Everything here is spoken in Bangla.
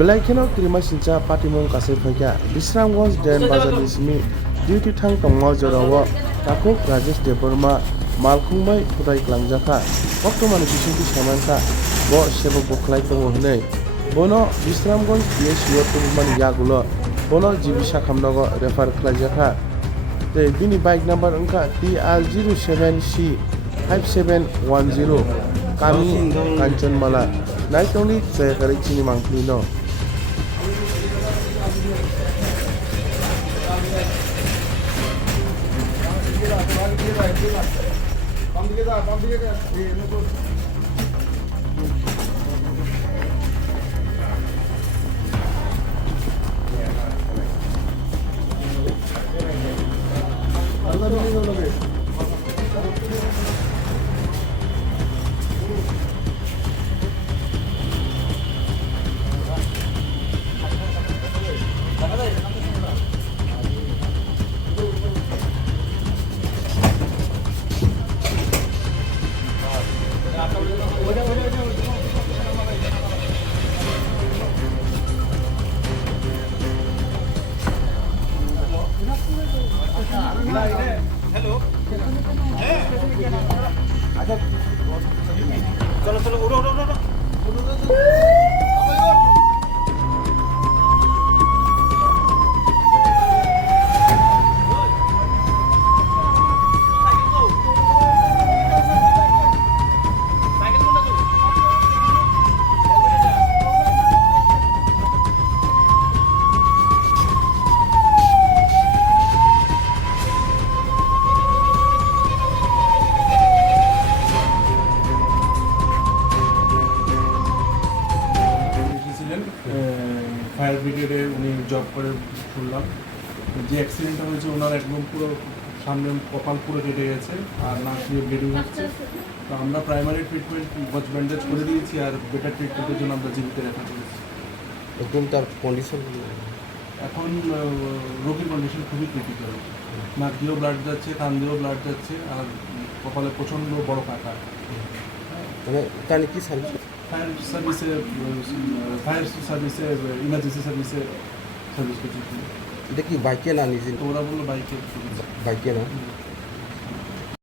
Belai keno Kirimasinsa patimong kasih faya Bishramganj dan Bazar ismi duty thang tongmo jorawo Takhuk Rajesh Dewan malkhungbai khudai klangjaka boktomani bisunti samanka bo sebok bokhlai tongo hinai bono Bishramganj PSU tongmani yagulo bono jibisa khamnago refer khlaijaka te bini bike number angka TRO7C 5710 kami Kanchanmala naitongni jayakari chini mangplino hello अच्छा चलो चलो उड़ो उड़ो उड़ो ফায়ার ব্রিগেডে উনি জব করে শুনলাম যে অ্যাক্সিডেন্টটা হয়েছে ওনার একদম পুরো সামনে কপাল পুরো কেটে গেছে আর নাক দিয়ে ব্লিডিং হচ্ছে তো আমরা প্রাইমারি ট্রিটমেন্ট ব্যান্ডেজ করে দিয়েছি আর বেটার ট্রিটমেন্টের জন্য আমরা জীবিত রেখা করেছি। একদম তার কন্ডিশন এখন রোগীর কন্ডিশন খুবই ক্রিটিক্যাল, নাক দিয়েও ব্লাড যাচ্ছে, কান দিয়েও ব্লাড যাচ্ছে আর কপালে প্রচণ্ড বড় কাটা। মানে তাহলে কি সার্ভিস ফায়ার সার্ভিসে ইমার্জেন্সি সার্ভিসে সার্ভিস করছি। এটা কি বাইকে না নিজে? ওরা বললো বাইকে না